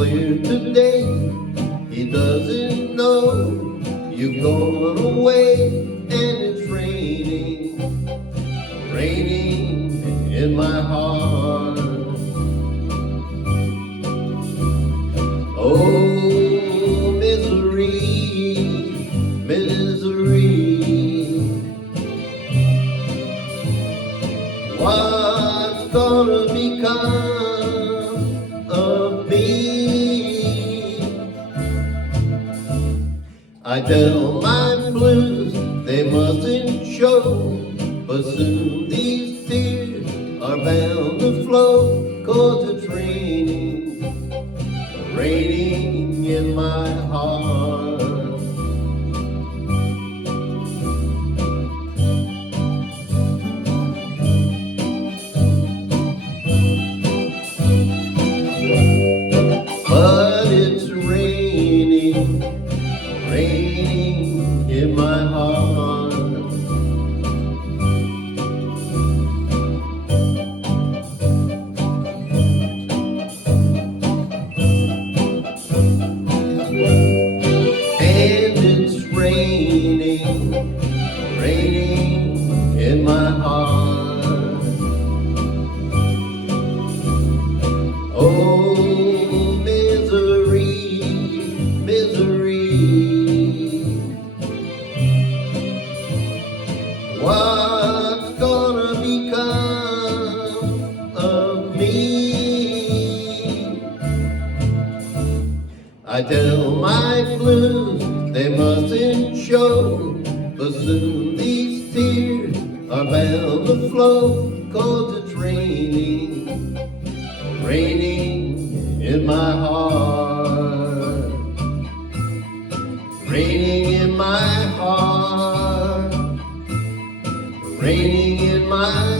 clear today. He doesn't know you've gone away, and it's raining, raining in my heart. Oh, misery, misery. What's gonna become of me? I tell my blues they mustn't show, but soon these tears are bound to flow, 'cause it's raining, raining in my heart. But it's raining, raining in my heart. And it's raining, raining in my heart. Oh, misery, misery. What's gonna become of me? I tell my blues they mustn't show, but soon these tears are bound to flow, 'cause it's raining, raining in my heart. Raining in my heart. Raining in my